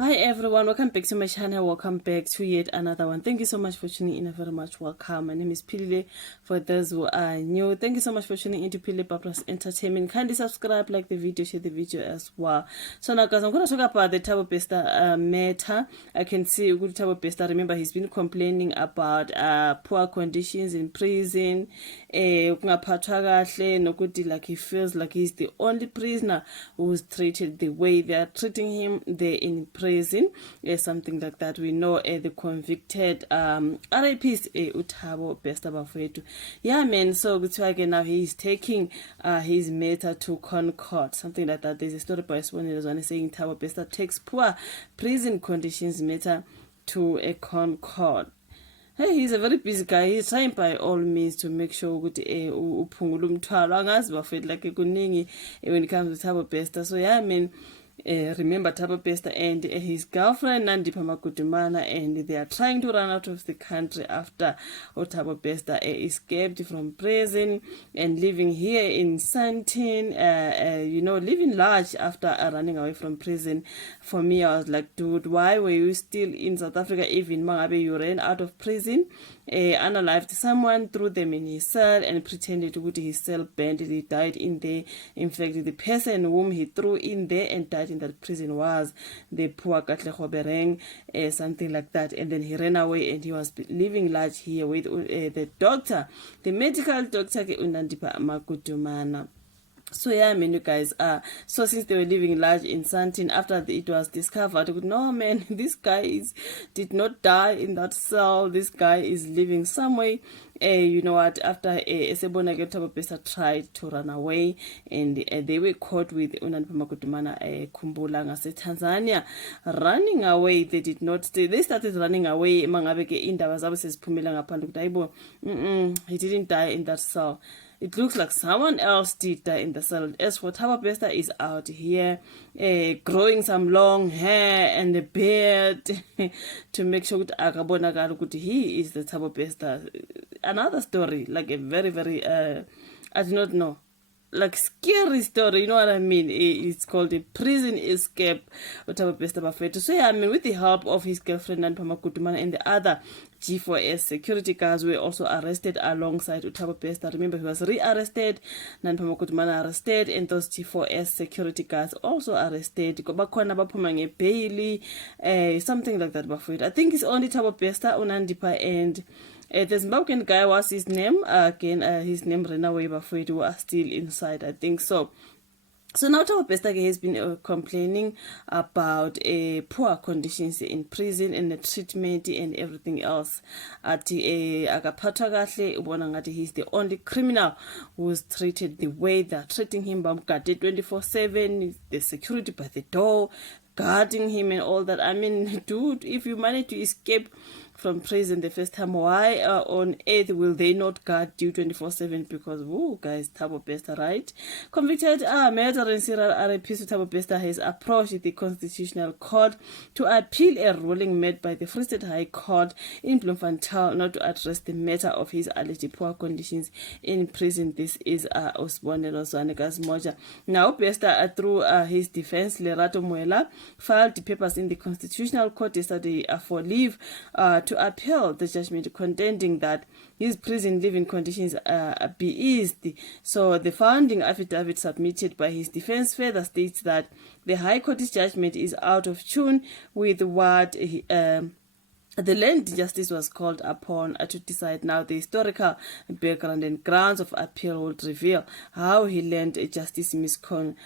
Hi everyone, welcome back to my channel. Welcome back to yet another one. Thank you so much for tuning in. Very much welcome. My name is Pilile. For those who are new, thank you so much for tuning into Pilile Papa's Entertainment. Kindly subscribe, like the video, share the video as well. So now guys, I'm going to talk about the Thabo Bester matter. I can see good Thabo Bester. Remember, he's been complaining about poor conditions in prison. Like he feels like he's the only prisoner who's treated the way they are treating him there in prison. Something like that. We know the convicted RIPs Thabo Bester bafowethu. Yeah man, so again now he's taking his matter to Concourt, something like that. There's a story by Swanelazwane saying Thabo Bester takes poor prison conditions matter to a Concourt. Hey, he's a very busy guy. He's trying by all means to make sure that uphungula umthwalo angazi bafowethu like kuningi when it comes to Thabo Bester. So yeah, I mean, remember Thabo Bester and his girlfriend nandipamagudumana, and they are trying to run out of the country after Thabo Bester escaped from prison and living here in Sandton, living large after running away from prison. For me, I was like, dude, why were you still in South Africa even mangabe you ran out of prison? Unalived someone, threw them in his cell and pretended to put his cell bent. He died in there. In fact, the person whom he threw in there and died in that prison was the poor Katle Khobereng, something like that. And then he ran away and he was living large here with the doctor, the medical doctor nandipamagudumana. So yeah, I mean, you guys, so since they were living large in Sandton, after it was discovered, no man, this guy did not die in that cell. This guy is living somewhere. You know what? After Thabo Bester tried to run away, and they were caught with nandipamagudumana Kumbula ngase Tanzania, running away. They did not stay. They started running away. Mangabeke indaba zabo seziphumela ngaphandle ukuthi he didn't die in that cell. It looks like someone else did die in the cell. As for Thabo Bester is out here growing some long hair and a beard to make sure that he is the Thabo Bester. Another story, like a very, very, I do not know, like scary story, you know what I mean? It's called a prison escape of Thabo Bester bafowethu. So yeah, I mean, with the help of his girlfriend nandipamagudumana and the other G4S security guards were also arrested alongside Thabo Bester. Remember, he was re-arrested, nandipamagudumana arrested, and those G4S security guards also arrested. Bakhona baphuma ngebail, something like that bafowethu. I think it's only Thabo Bester, Unandipa, and the Zimbabwean guy, was his name again? His name ran away bafowethu, who are still inside, I think so. So now Thabo Bester has been complaining about poor conditions in prison and the treatment and everything else. He's the only criminal who's treated the way they're treating him. 24/7, the security by the door, guarding him and all that. I mean, dude, if you manage to escape from prison the first time, why on earth will they not guard you 24/7? Because guys, Thabo Bester, right? Convicted murderer and serial RIP Thabo Bester has approached the Constitutional Court to appeal a ruling made by the Free State High Court in Bloemfontein not to address the matter of his alleged poor conditions in prison. This is Swanelazwane Moja. Now Bester, through his defense, Lerato Muela, filed the papers in the Constitutional Court yesterday for leave to appeal the judgment, contending that his prison living conditions be eased. So the founding affidavit submitted by his defense further states that the High Court's judgment is out of tune with what the Land Justice was called upon to decide. Now, the historical background and grounds of appeal would reveal how he learned justice misconstrued,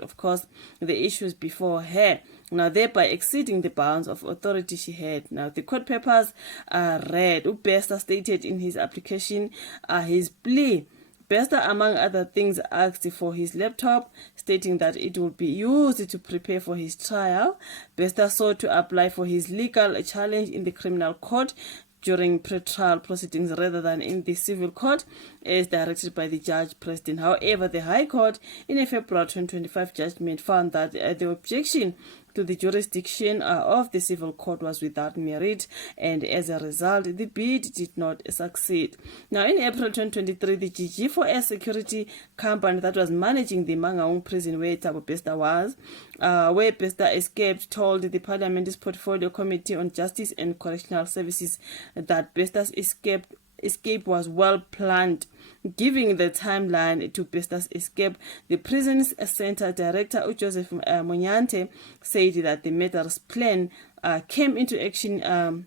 of course, the issues before her. Now, thereby exceeding the bounds of authority she had. Now, the court papers are read. Bester stated in his application his plea. Bester, among other things, asked for his laptop, stating that it would be used to prepare for his trial. Bester sought to apply for his legal challenge in the criminal court during pre-trial proceedings rather than in the civil court as directed by the judge president. However, the High Court in a February 2025 judgment found that the objection to the jurisdiction of the civil court was without merit, and as a result, the bid did not succeed. Now, in April 2023, the G4S security company that was managing the Mangaung prison where Thabo Bester was, where Bester escaped, told the Parliament's Portfolio Committee on Justice and Correctional Services that Bester's escape was well planned. Giving the timeline to Bester's escape, the prison's center director, Joseph Monyante, said that the matter's plan came into action on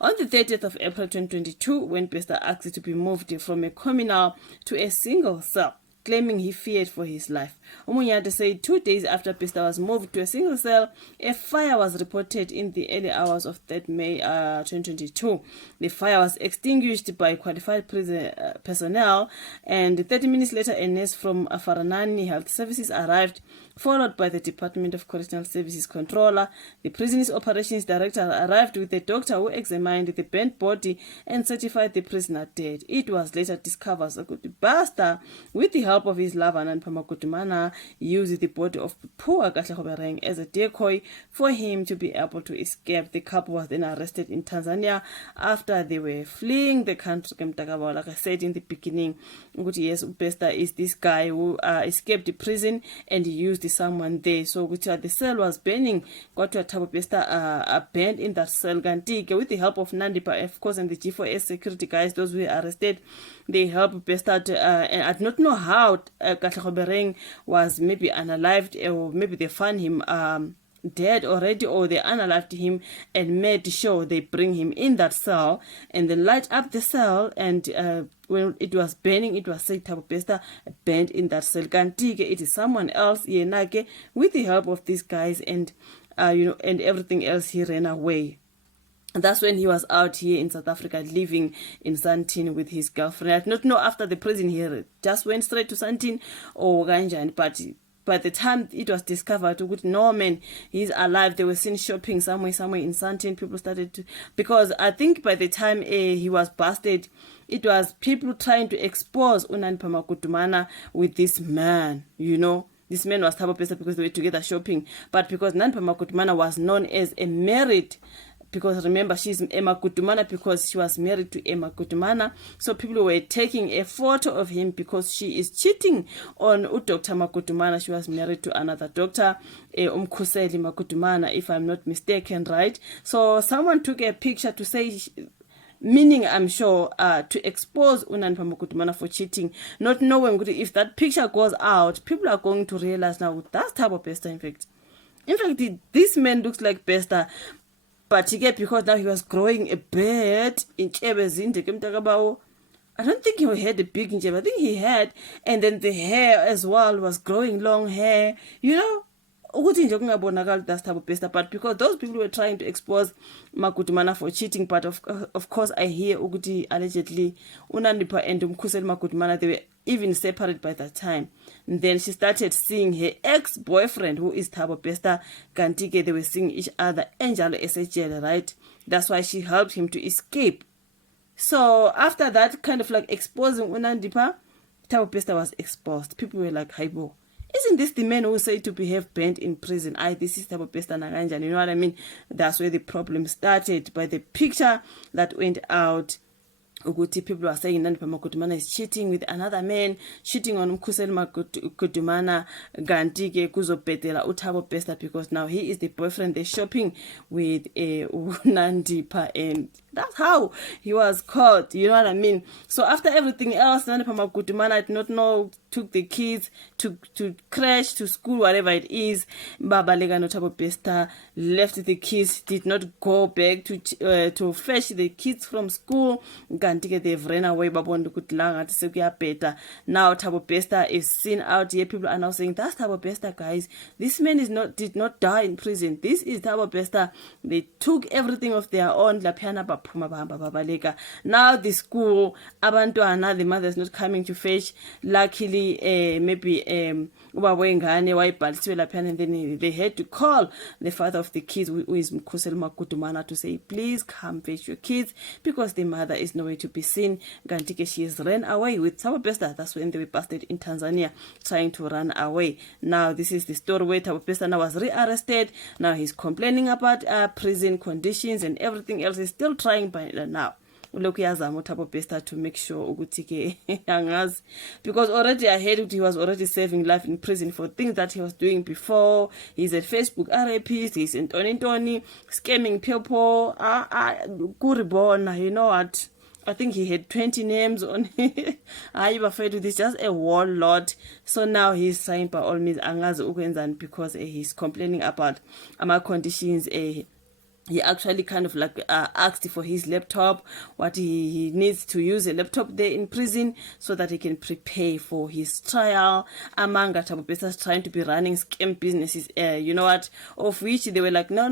the 30th of April 2022 when Bester asked to be moved from a communal to a single cell, claiming he feared for his life. Umunyante said 2 days after Bester was moved to a single cell, a fire was reported in the early hours of 3rd May 2022. The fire was extinguished by qualified prison personnel, and 30 minutes later, a nurse from Faranani Health Services arrived, followed by the Department of Correctional Services controller. The prison's operations director arrived with a doctor who examined the burnt body and certified the prisoner dead. It was later discovered that Bester, with the help of his lover nandipamagudumana, used the body of poor Katlego as a decoy for him to be able to escape. The couple was then arrested in Tanzania after they were fleeing the country. Like I said in the beginning, yes, Bester is this guy who escaped the prison and he used someone there. So the cell was burning. Got to Thabo Bester burned in that cell with the help of Nandipa, of course, and the G4S security guys, those who were arrested. They helped Bester and I do not know how Katlego was maybe unalived, or maybe they found him dead already, or they unalived him and made sure they bring him in that cell and then light up the cell. And when it was burning, it was said Thabo Bester burned in that cell. It is someone else with the help of these guys, and and everything else, he ran away. That's when he was out here in South Africa, living in Sandton with his girlfriend. I do not know after the prison he just went straight to Sandton or Ganjan, but by the time it was discovered, no man, he's alive. They were seen shopping somewhere in Sandton. People started to, because I think by the time he was busted, it was people trying to expose nandipamagudumana with this man, This man was Thabo Bester because they were together shopping, but because nandipamagudumana was known as a married, because remember, she's Magudumana because she was married to Magudumana. So people were taking a photo of him because she is cheating on Dr. Magudumana. She was married to another doctor, Umkhuseli Magudumana, if I'm not mistaken, right? So someone took a picture to say, meaning I'm sure to expose nandipamagudumana for cheating, not knowing if that picture goes out, people are going to realize now that's Thabo Bester. In fact, this man looks like Bester. But because now he was growing a beard in Chebezinde, I don't think he had a big Njebe. I think he had, and then the hair as well was growing long hair. That's Thabo Bester. But because those people were trying to expose Magudumana for cheating, but of course I hear Uguti allegedly Unandipa and Umkhuseli Magudumana, they were even separate by that time. And then she started seeing her ex-boyfriend, who is Thabo Bester, Kantike. They were seeing each other, Angelo SHL, right? That's why she helped him to escape. So after that kind of like exposing Unandipa, Thabo Bester was exposed. People were like, Haibo, isn't this the man who said to behave banned in prison? This is Thabo Bester Naganjan, you know what I mean? That's where the problem started, by the picture that went out. People are saying nandipamagudumana is cheating with another man, cheating on Umkhuseli Magudumana, Gantike kuzobhetela uThabo Bester, because now he is the boyfriend. They're shopping with Nandipa, and that's how he was caught, you know what I mean? So after everything else, nandipamagudumana, I did not know, took the kids to crash, to school, whatever it is. Baba Lega no Thabo Bester left the kids, did not go back to fetch the kids from school. They've ran away. Now Thabo Bester is seen out here. People are now saying that's Thabo Bester, guys. This man did not die in prison. This is Thabo Bester. They took everything of their own. baphuma bahamba babaleka. Now the school, abantwana, the mother is not coming to fetch. Luckily maybe ubaba wengane wayibhalisiwe laphana, and then they had to call the father of the kids, who is Magudumana, to say please come fetch your kids because the mother is nowhere to be seen. Gantike, she is ran away with Thabo Bester. That's when they were busted in Tanzania trying to run away. Now this is the story where Thabo Bester now was rearrested. Now he's complaining about prison conditions and everything else. He's still trying by now look Thabo Bester to make sure ukuthi angazi, because already I heard he was already saving life in prison for things that he was doing before. He's a Facebook rapist, he's in Tony scamming people. Kuribona, you know what, I think he had 20 names on I'm afraid of this, just a whole lot. So now he's trying by all means angazi ukwenzani, because he's complaining about conditions. He actually kind of like asked for his laptop, what he needs to use a laptop there in prison so that he can prepare for his trial. Among Thabo Bester trying to be running scam businesses, you know what, of which they were like, no,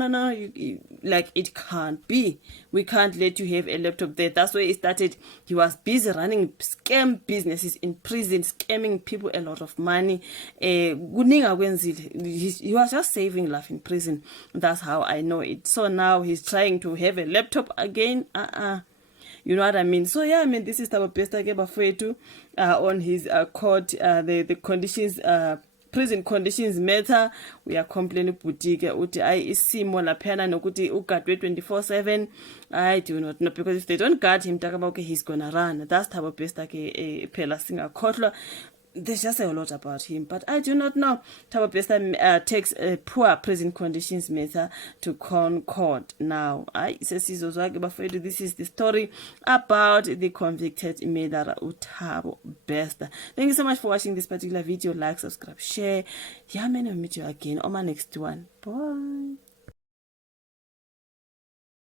like it can't be. We can't let you have a laptop there. That's where it started. He was busy running scam businesses in prison, scamming people a lot of money. He was just saving life in prison. That's how I know it. So now he's trying to have a laptop again. You know what I mean? So yeah, I mean, this is Thabo Bester too on his court, the conditions, prison conditions matter. We are complaining boutique uti isimo laphana nokuthi ugadwe 24/7. I do not know, because if they don't guard him, talk about he's gonna run. That's Thabo Bester phela singakhohlwa. There's just a lot about him, but I do not know. Thabo Bester takes poor prison conditions matter to Concourt. Now, this is the story about the convicted murderer Thabo Bester. Thank you so much for watching this particular video. Like, subscribe, share. Yeah, man, I'll meet you again on my next one. Bye.